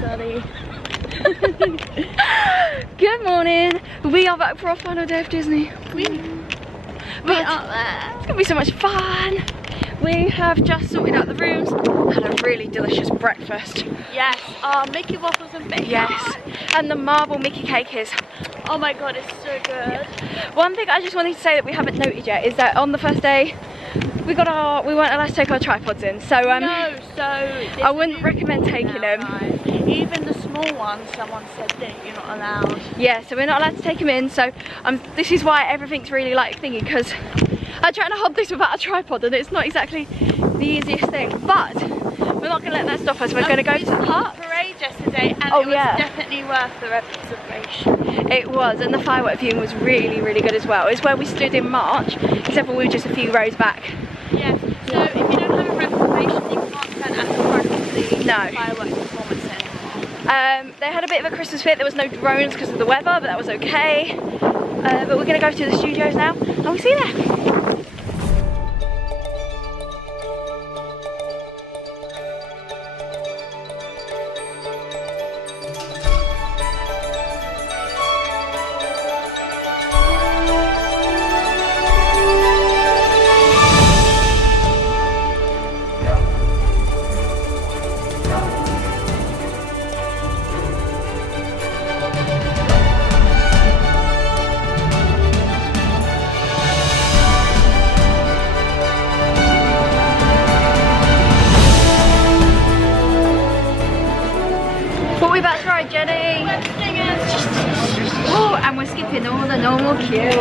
sunny. Good morning. We are back for our final day of Disney. We are there. It's gonna be so much fun. We have just sorted out the rooms, had a really delicious breakfast. Yes, Mickey waffles and bacon. Yes, and the marble Mickey cake is, oh my god, it's so good. One thing I just wanted to say that we haven't noted yet is that on the first day we weren't allowed to take our tripods in, so I wouldn't recommend taking them. Guys. Even the small ones, someone said that you're not allowed. Yeah, so we're not allowed to take them in, so this is why everything's really like thingy, because I'm trying to hold this without a tripod and it's not exactly the easiest thing, but we're not going to let that stop us. We're going to go to the park. Parade yesterday, and it was definitely worth the reservation. It was, and the firework viewing was really, really good as well. It's where we stood in March, except for we were just a few rows back. Yes, so if you don't have a reservation, you can't stand at the front of the fireworks performance anymore. They had a bit of a Christmas fit. There was no drones because of the weather, but that was okay. But we're going to go to the studios now, and we'll see you there. What are we about to ride, Jenny? WEB Slingers. Oh, and we're skipping all the normal queue.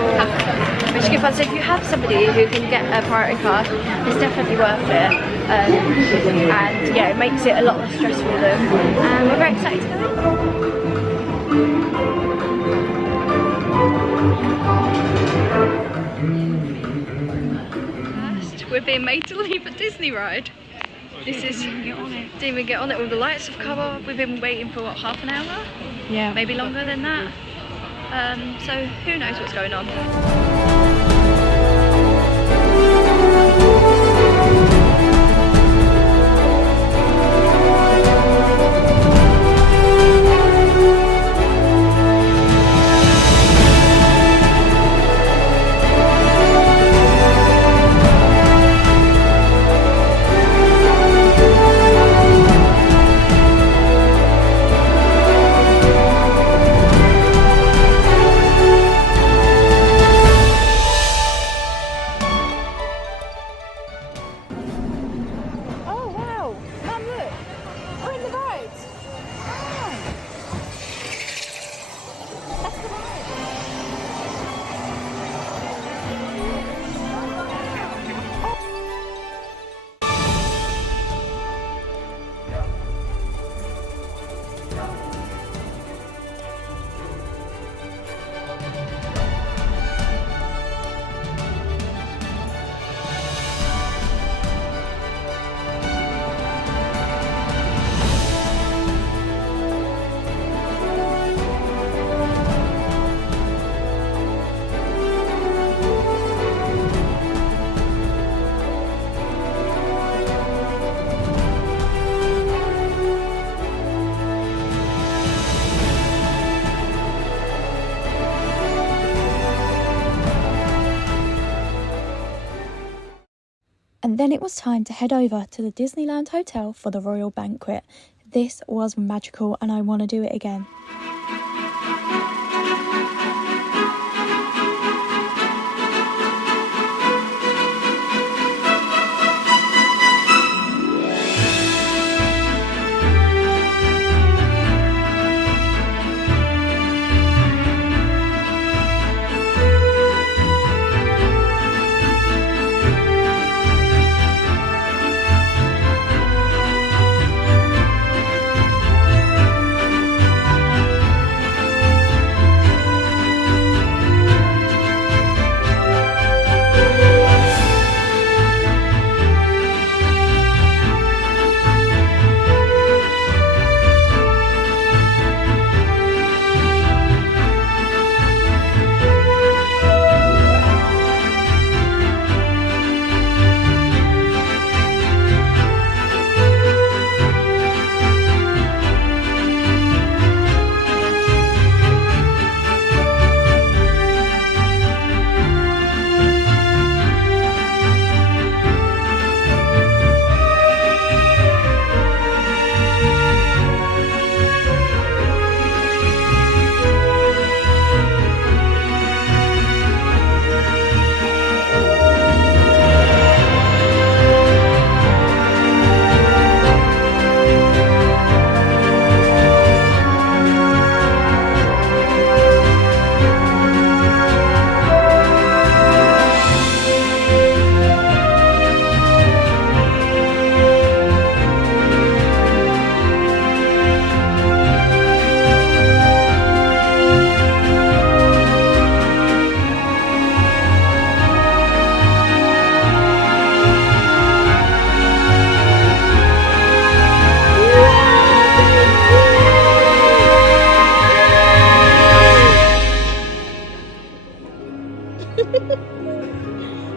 Which is good fun. So if you have somebody who can get a priority card, it's definitely worth it. And yeah, it makes it a lot less stressful for them. And we're very excited to go. We're being made to leave a Disney ride. This is, didn't even get on it. All the lights have come up. We've been waiting for what, half an hour? Yeah. Maybe longer than that. So who knows what's going on. And then it was time to head over to the Disneyland Hotel for the Royal Banquet. This was magical and I want to do it again.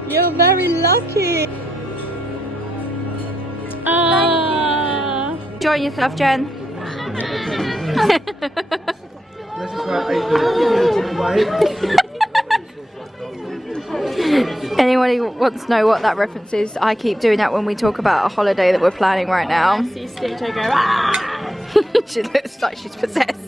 You're very lucky. Enjoying yourself, Jen? Anyone who wants to know what that reference is, I keep doing that when we talk about a holiday that we're planning right now. I see Stitch, I go, ah! She looks like she's possessed.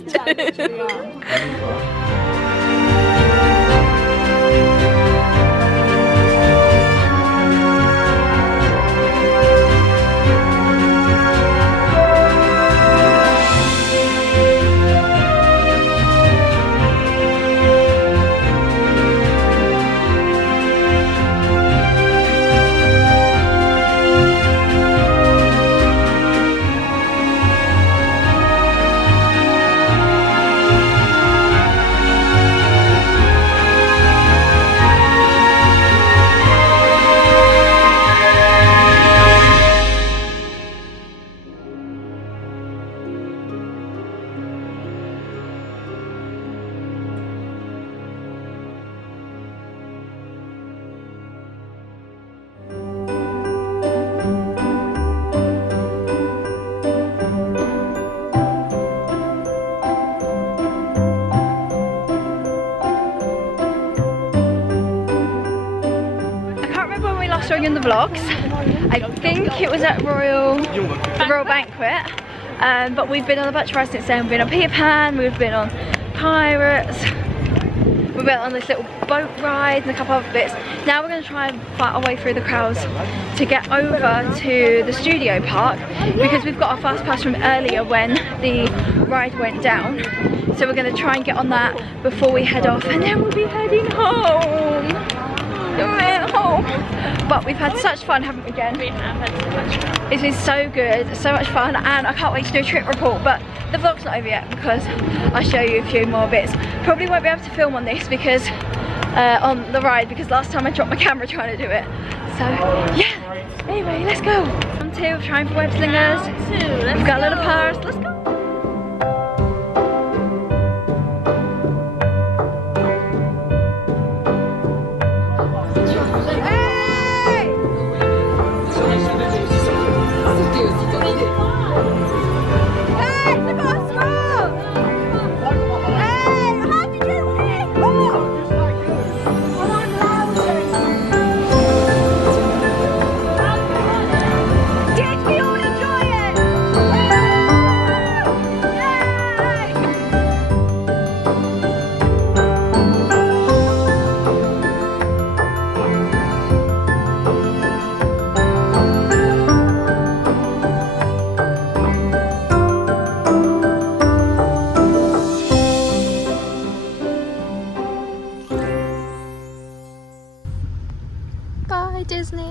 Showing in the vlogs. I think it was at the Royal Banquet, but we've been on the Butch Rice since then. We've been on Peter Pan, we've been on Pirates, we've been on this little boat ride and a couple other bits. Now we're going to try and fight our way through the crowds to get over to the studio park, because we've got our fast pass from earlier when the ride went down. So we're going to try and get on that before we head off, and then we'll be heading home. But we've had such fun, haven't we, Jen? We have had so much fun. It's been so good, so much fun, and I can't wait to do a trip report. But the vlog's not over yet because I'll show you a few more bits. Probably won't be able to film on this because on the ride, because last time I dropped my camera trying to do it. So yeah. Anyway, let's go. Round 2 of trying for Web Slingers. We've got a little purse. Let's go. Bye, Disney.